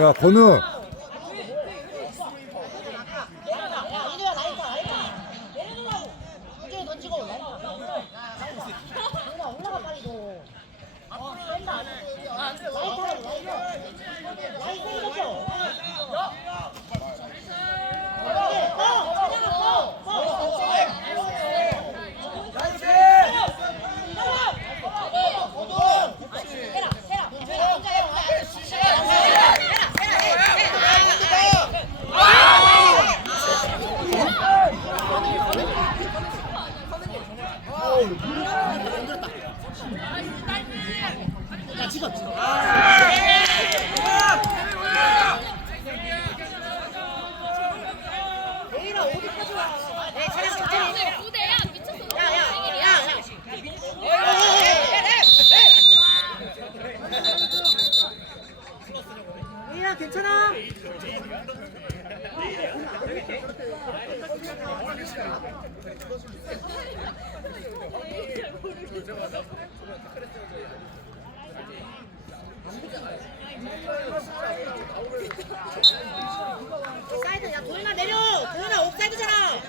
야, 건우. 야 이거야 나이트 나이트. 내려놓으라고. 문제 던지고 나이트. 도윤아 올라가 빨리 너. 뺀다. 나이트 하라고 나이트. 나이트 던져. 오케이, 또! 찬영아, 또! 또! 해라, 해라. 해라, 혼자 해, 혼자 해. 해라, 해라, 해, 해. 야, 지금. 내일아 어디까지 와? 네, 차량 천천히. 무대야 미쳤어. 야, 야, 야, 야. 내일아 괜찮아? 사이드 야 도현아 내려 도현아 옵사이드잖아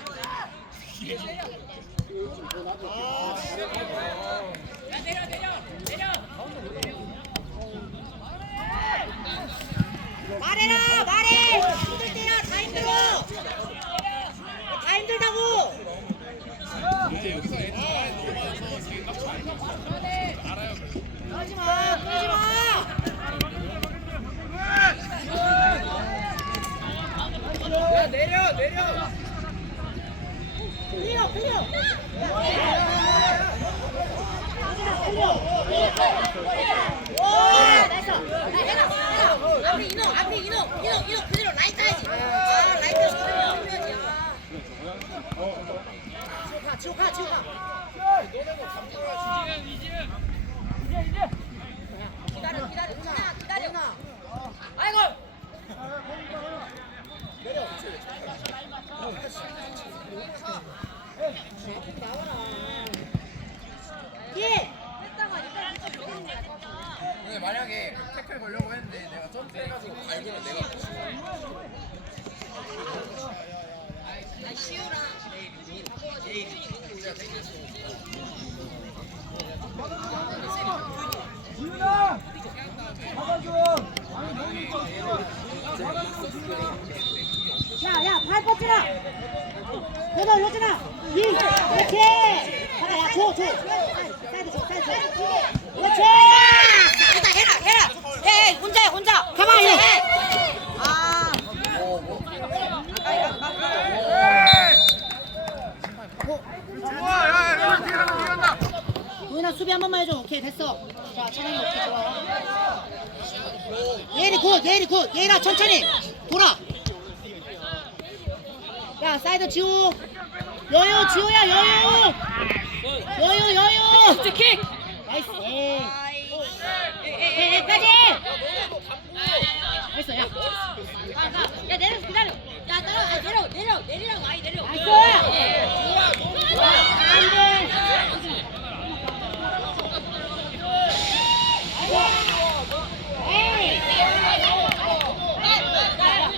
말해라 말해 힘들 때야 다 힘들어 다 힘들다고 그러지마 그러지마 야 내려 내려 클리어 클리어 오 나이스 내가 내가 앞에 이노 앞에 이노 이노 이노 그대로 라인 따야지 아 라인 따서 그대로 올려야지 아 지호 가 지호 가 기다려 기다려 기다려 기다려 아이고 예. 근데 만약에 태클 걸려고 했는데 내가 점프해가지고 밟으면 내가 야야 팔 뻗지라 내가 올려주나? 이 그렇지 봐라 야줘줘. 사이드 줘 사이드 줘. 그렇지. 일단 해라 해라. 해 혼자 해 혼자. 가만히 해 아. 좋아 야야 뒤에 간다 뒤에 간다 도현아 수비 한 번만 해줘. 오케이 됐어. 자 찬영이 오케이 좋아. 예리 굿 예리 굿. 예리라 천천히 사이드 지호 여유 지호야 여유. 여유 여유. 킥 나이스. 에에까지. 됐어 야. 야 내려 기다려. 야 따라 아, 내려 내려 내리라고. 아이 내려. 나이스.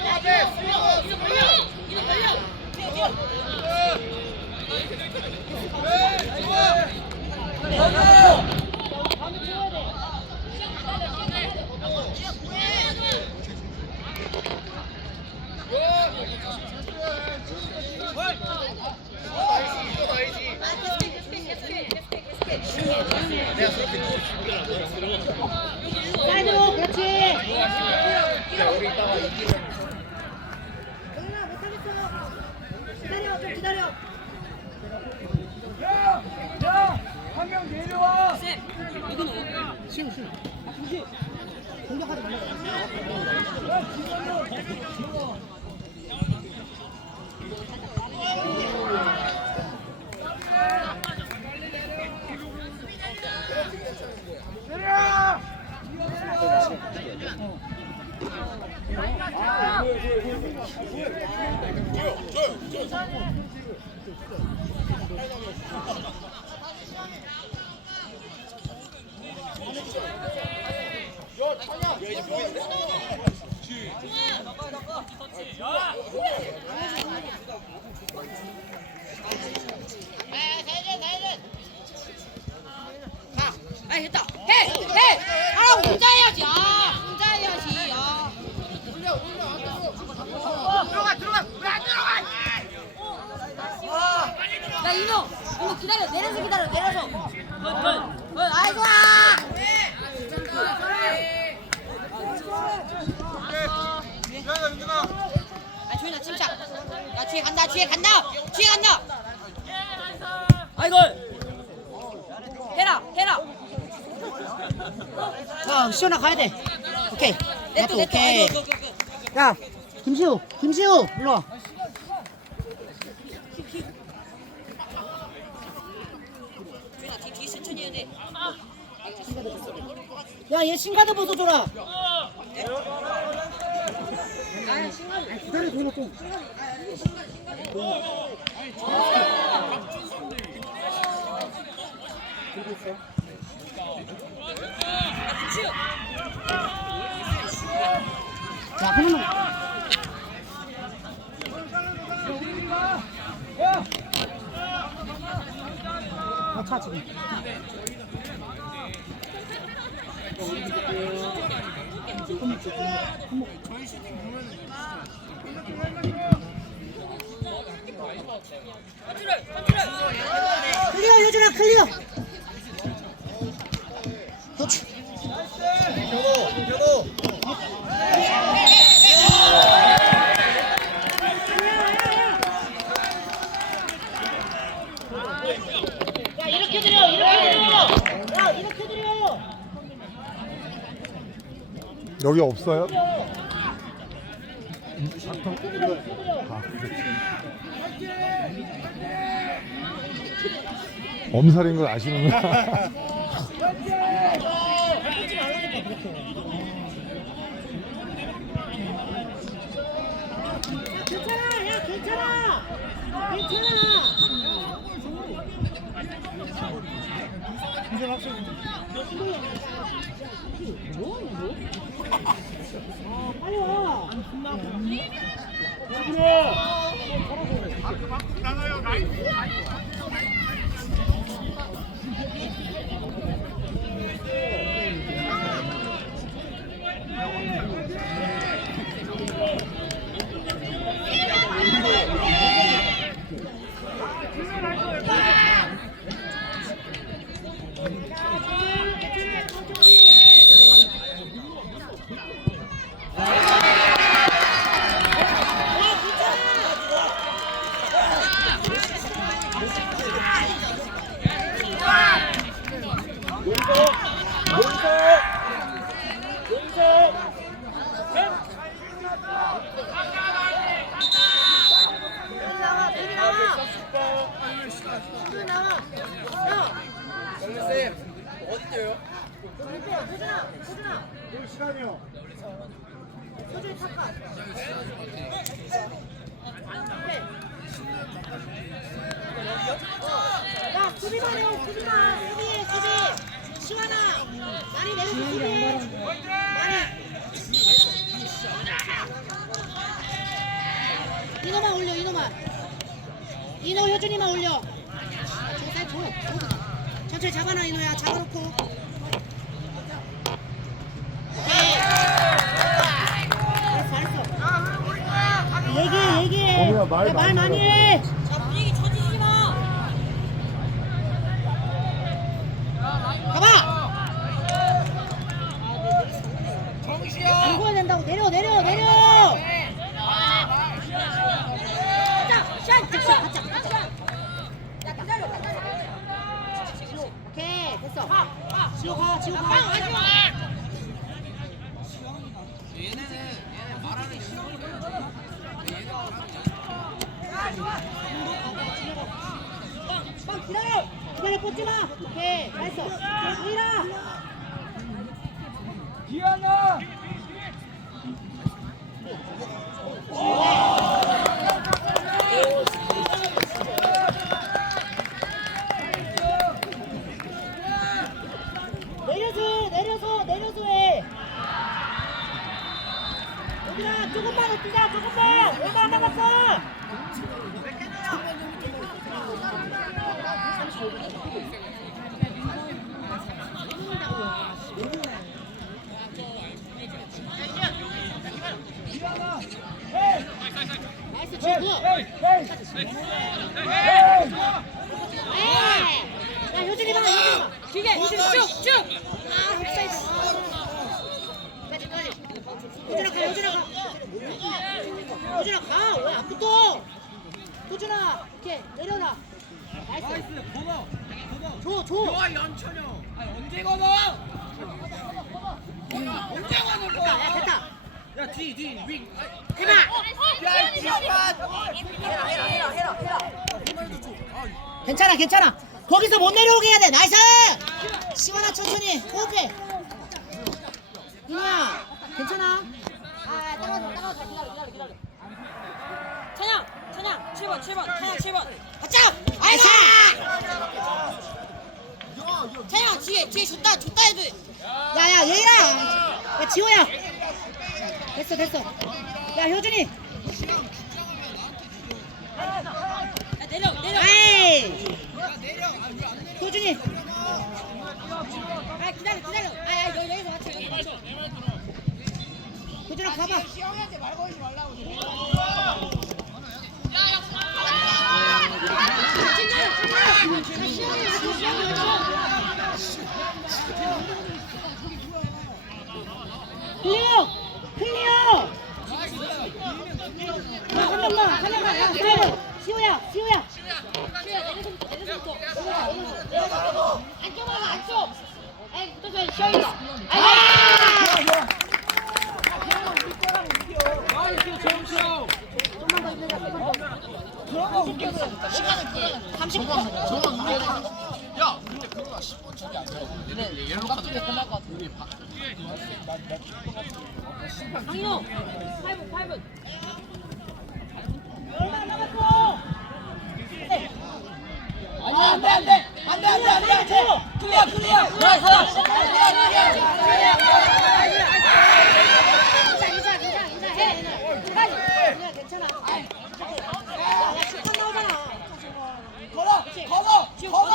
안 돼 에이 이거 나이지 야 기다려 좀 기다려. 야야 한명 내려와. 쉬우 쉬우 공격하지 말라 내려 아 아. 아. 아. 이노 이노 기다려 내려서 기다려 내려서. 어, 아이고. 아 조인아 침착. 야 뒤에 간다 뒤에 간다 뒤에 간다. 아이고. 해라 해라. 자 시원아 가야 돼 오케이 넷도 넷도. 오케이 아이고 그, 그, 그. 야 김시우 김시우 일로 와 조인아 뒤 뒤에 천천히 해야 돼. 야, 얘 신가드 벗어줘라. 기다려, 도현아 좀. 자, 그러면 어차 지금. 클리어 효준아 클리어. 그렇지. 야 이렇게 드려 이렇게 드려. 야 이렇게 드려. 여기 없어요? 아. 엄살인 걸 아시는구나. 괜찮아 괜찮아. 아, 빨리 와. 쌤 어디 뛰어요? 야 수비만 해 수비만. 수비해 수비. 시원아 많이 내려서 수비해 많이. 이놈만 올려 이놈만 이노 효준이만 올려. 저살 줘. 천천히 잡아놔 이노야 잡아놓고. 오케이. 잘했어. 잘했어 얘기해 얘기해. 말 야, 말 많이 해 자 분위기 처지지 마. 가봐 죽어야 된다고 내려 내려 내려 가자 샷 됐어 가자 가자 오케이 됐어 지호 가 지호 가 얘네는 얘네 말하는 시험이거든. 빵 기다려 기다려 꽂지 마 오케이 잘했어 보이라 내려서 해, 내려서 내려서 해 얘들아 조금만 더 뛰자 조금만 얼마 안 남았어 나이스 주구 야 효준이 봐 효준이 봐 길게 쭉쭉. 아, 옵사이드. 까지, 까지. 호준아 가, 호준아 가. 호준아 가, 왜 안 붙어? 호준아, 이렇게 내려놔. 나이스. 번호 번호. 줘, 줘. 와 연천형. 아니 언제 건어? 언제? 됐다, 야, 됐다. 야 뒤 뒤 윙. 해봐. 야 지금 괜찮아, 괜찮아. 거기서 못 내려오게 해야 돼. 나이스. 시원아, 천천히. 호흡해. 이모야, 괜찮아. 아, 떨어져, 떨어져. 기다려, 기다려, 기다려. 찬양 찬양 7번 7번 찬양 7번. 가자! 나이스! 찬양 뒤에 뒤에 줬다 줬다 해도 돼. 야야 얘야 야 지호야 됐어 됐어 야 효준이 야 내려 내려. 에이 효준이 아 기다려 기다려. 여기 여기서 맞춰 여기 맞춰. 효준아 가봐 클리어 클리어 야한 명만 한 명만 야 드라이버 시호야 시호야 안쪽으로 안쪽. 에이 붙어서 시영이가. 아! 야 근데 그거가 10분 저기 안 되고 얘네 옐로 카드 끝날 것 같아 우리 바- 강민호 8분 8분. 안돼 안돼 안돼 안돼 안돼 클리어 클리어 괜찮아 괜찮아 괜찮아 해 빨리 괜찮아 야 축구 나오잖아 걸어 걸어 걸어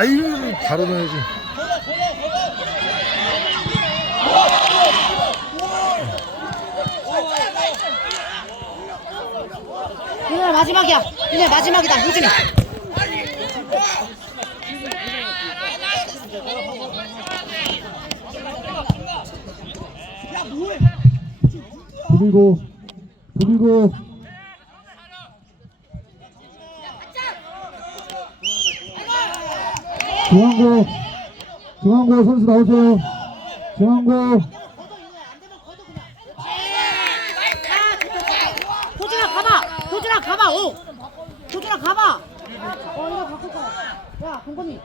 아유 바로 넣어야지. 오늘 마지막이야. 오늘 마지막이다 효준이. 그리고 그리고 중앙고 중앙고 선수 나오세요. 중앙고 효준아 가봐. 효준아 가봐. 오. 효준아 가봐. 어 이거 바꿀 거야 야 공건이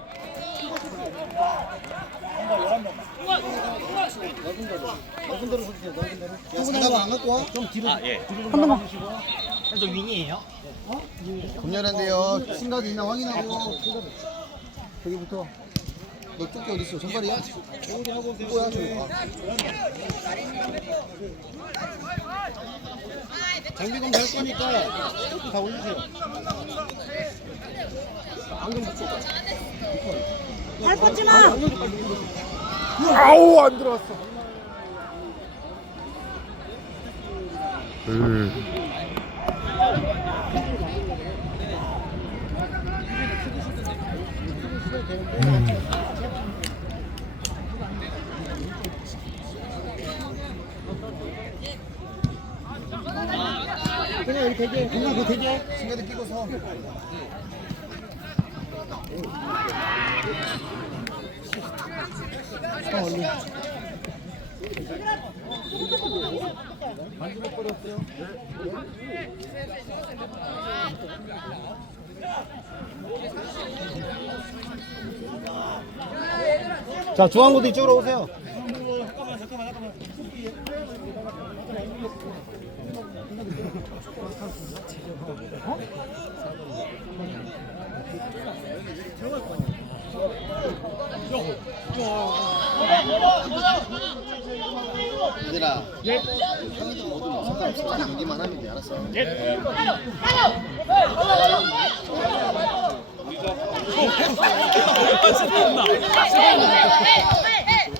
검열한데요. 신가도 있나 확인하고. 저기부터. 너 뚜끼 어디 있어? 손발이야? 뭐야 저거? 장비 검사할 거니까 다 올리세요. 발 뻗지 마 아우 안 들어왔어. 으. 대게. 그냥 그 대게. 신가도 끼고서. 자, 중앙고도 이쪽으로 오세요. 얘들아 예? 형이든 뭐든 상관없어 여기만 하면 돼 알았어 예?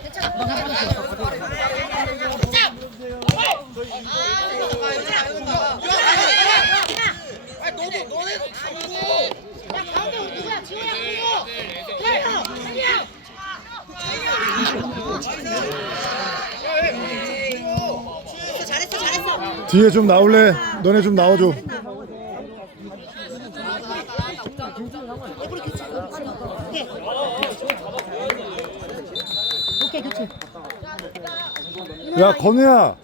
괜찮아. 뒤에 좀 나올래? 너네 좀 나와줘. 야 건우야,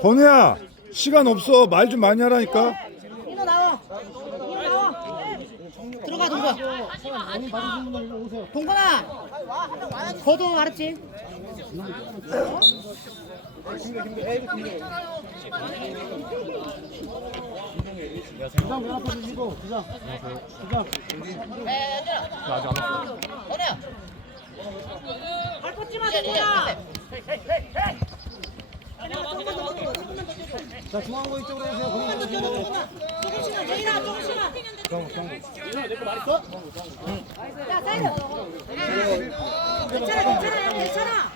건우야 시간 없어. 말 좀 많이 하라니까. 이거 나와 이거 나와 들어가 들어가 동건아 거도 알았지? 발 뻗지 마 동건아 자 중앙고 이쪽으로 오세요. 거기 조금만 더 뛰어 동건아 조금씩만 제이라 조금씩만 야 사이드 괜찮아 괜찮아 야 괜찮아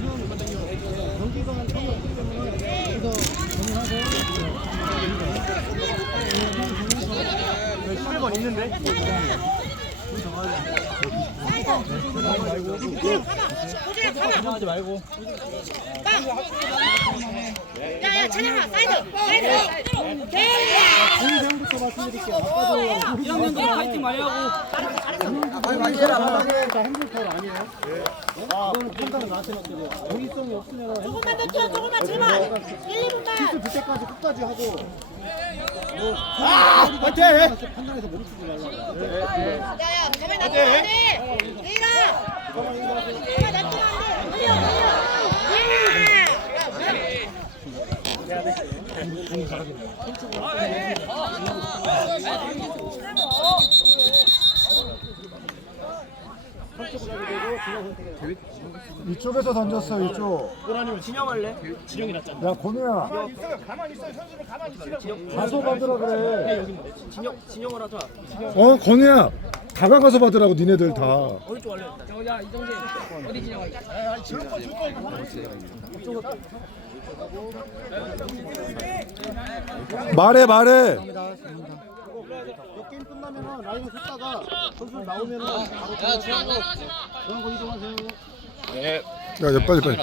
드로 걷어라 봐봐 얘이라 주장 맨 앞에. 영목 주장 맨 앞에 하지 말고. 야야 찬영아 사이드 사이드. 공대부터 말씀드릴게요. 아까도 1학년들 파이팅 많이 하고. 자 핸드폰 아니에요? 아, 그거는 판단은 나한테 맡겨요. 정의성이 없으면 조금만 더 뛰어 조금만 제발. 1, 2분만. 그 때까지 끝까지 하고. 아, 파이팅! 판단해서 멈추지 말라고. 야야 가만히 놔두면 안 돼. 이쪽에서 던졌어 이쪽. 진영할래? 진영이 낫잖아 야 건우야. 가만히 있어요 선수는 가만히 있으라고 가서 받으라 그래. 진영 진영을 하자 어 건우야. 다가가서 받으라고 니네들 다. 야? 말해 말해. 몇 게임 끝나면은 라인을 섰다가 선수 나오면은 바로 중앙고 중앙고 이동하세요. 야, 야 빨리 빨리.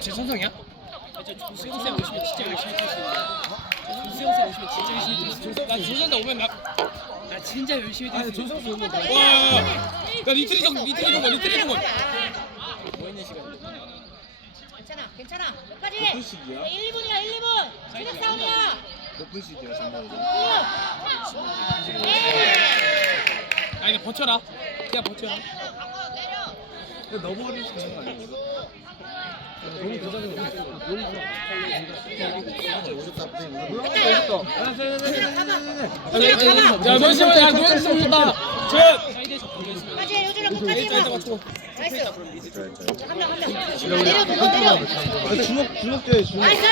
제 선성이야? 수영생 오시면 진짜 열심히 뛸수 있는 수영생 오시면 진짜 열심히 뛸수 있는 나 조선다 오면 나, 나 진짜 열심히 뛸수 있는 조선수 오면 와야 리트리 정 리트리 정원 리트리 정원 괜찮아 괜찮아. 끝까지. 1, 2분이야? 1, 2분. 체력 싸움이야. 몇 분씩이야 정말. 아 이거 버텨라. 그냥 버텨라 야 선수야 야 노현 선수다 저 끝까지 해 요준아 끝까지 일단 해봐. 나이스. 한 명 한 명. 내려 동건 내려. 주먹 주먹대 주먹. 나이스.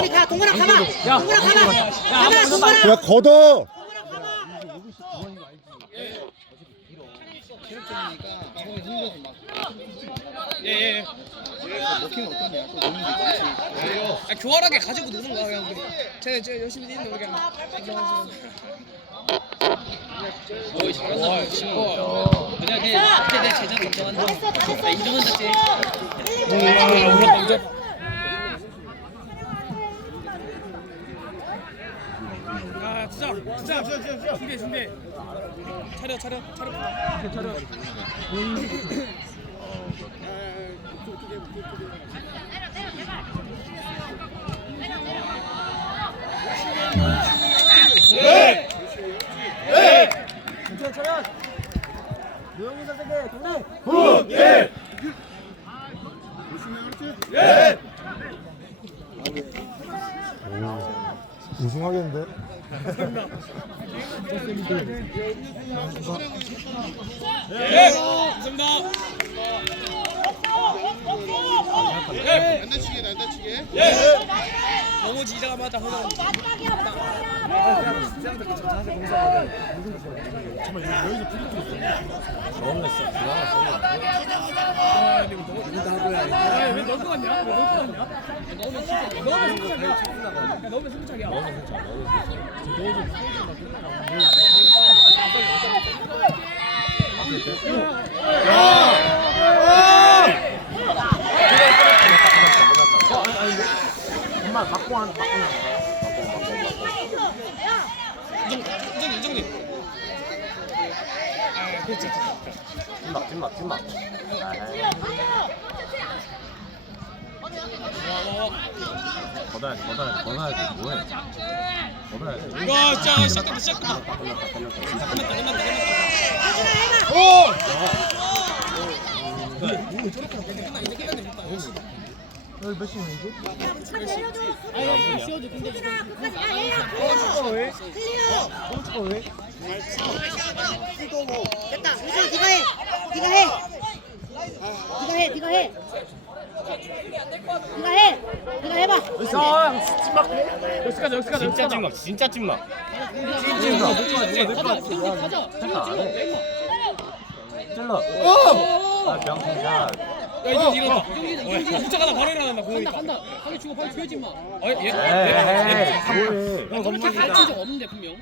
우리 가 동건아 가봐. 동건아 가봐. 가봐 동건아. 야 걷어. 예예 먹히면 어떠냐? 또 노는 게 그렇지. 아, 교활하게 가지고 노는 거야 그냥 우리 쟤네 쟤 열심히 뛰는 거 그냥 어이 잘한다 쉽고 그냥 걔 그때 내 제자 걱정한다 됐어 다 됐어. 나 인정한다 쟤 1, 2분. 물었다 인정 아 주자 주자 주자 준비 준비. 차려 차려 차려. 차려. 우승하겠는데? 예. 감사합니다. 예. 안 다치게 안 다치게 예. 넘어지 이자마자 하나. 마지막이야 마지막이야 아, 왜 넣을 것 같냐? 왜 넣을 것 같냐? 넣으면 진 짜 넣으면 승부차기야. 야, 넣으면 승부차기야. 인정 인정님. 아, 그렇지. 찐막 찐막 찐막 걷어야지 걷어야지 걷어야지 뭐해 야 얘야 클리어 클리어 됐다 유준아 네가 해 네가 해 네가 해 네가 해 네가 해 네가 해봐 여기까지 여기까지 진짜 찐막 진짜 찐막 가자 형님 가자 찔러 찔러 아 병신아 야 이제 일어나 이제 부착하다 바로 일어난다 간다 간다 빨리 죽어 빨리 죽여지 마 어? 얘? 에이 얘? 뭐해 야, 너를 다 가르친 적 없는데 분명